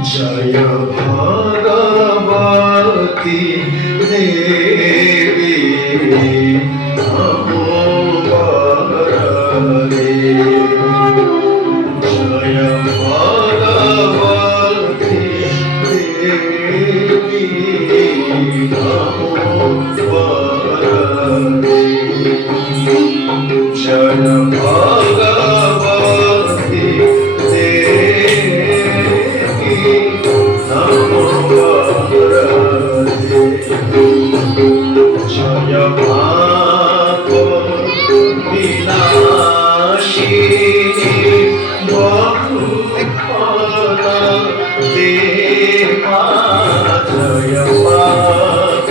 जय भगवती देवी नमो वरदे। जय भगवती देवी नमो वरदे। जय भगवती जय पाप विनाशिनी बहुफल देवा। जय पाप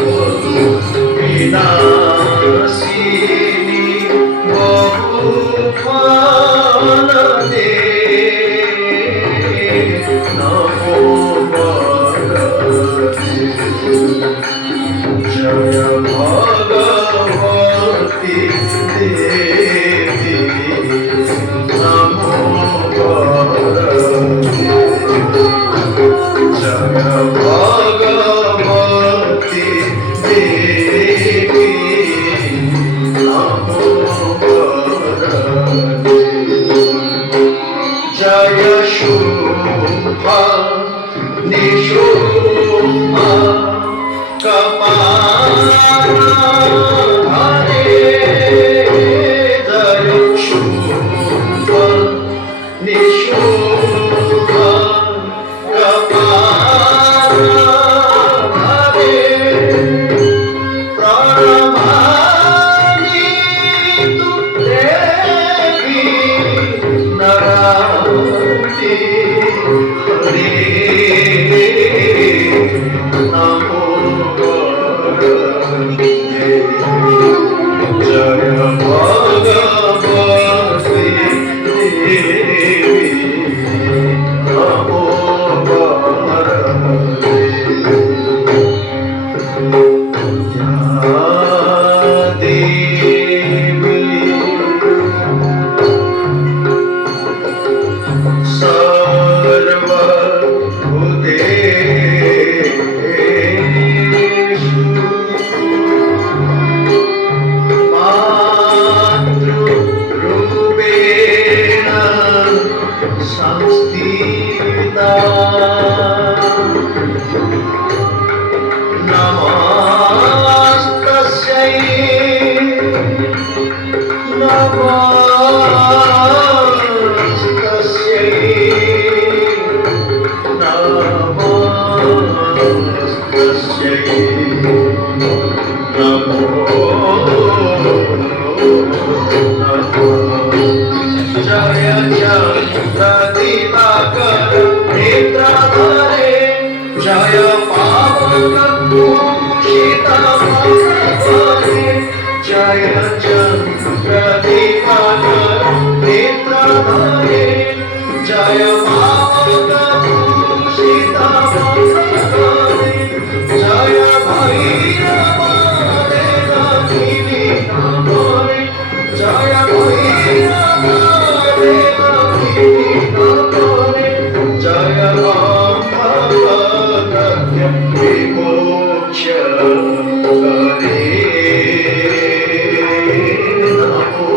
विनाशिनी बहुफल दे नमो वरदे। जय भगवती देवी नमो वरदे। जय भगवती देवी नमो वरदे। जय शुभा निशुभा कपाले। जय शुभ निशुभ कपाले। प्रणमामि तु देवी नराति हरे नमो वरदे। जय भगवती देवी नमो वरदे। या देवी सर्वभूतेषु मातृरूपेण संस्थिता। नमस्तस्यै नमस्तस्यै नमस्तस्यै नमो नमः। जय चन्द्रदिवाकर नेत्रधरे। जय पावनभूषितवस्त्रधरे। जय चन्द्रदिवाकर नेत्रधरे। जय पावनभूषितवस्त्रधरे। जय भैरवदेवकीनि नमोरे। जय भैरवदेवकीनि नमोरे। जय भगवती विमोक्ष्य करे नमो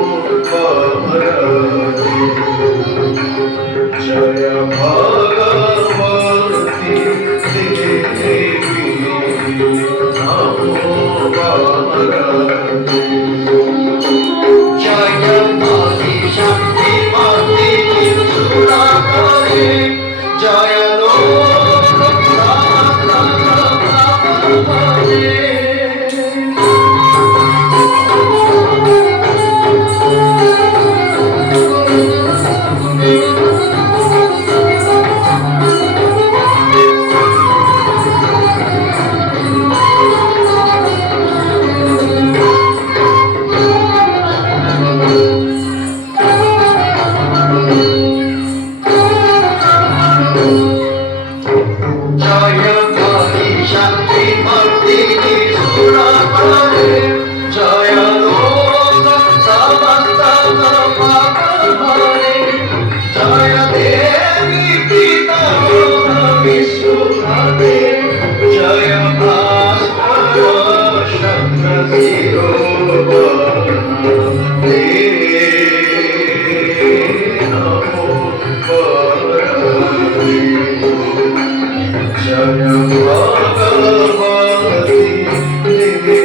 Jaya Bhagavati Devi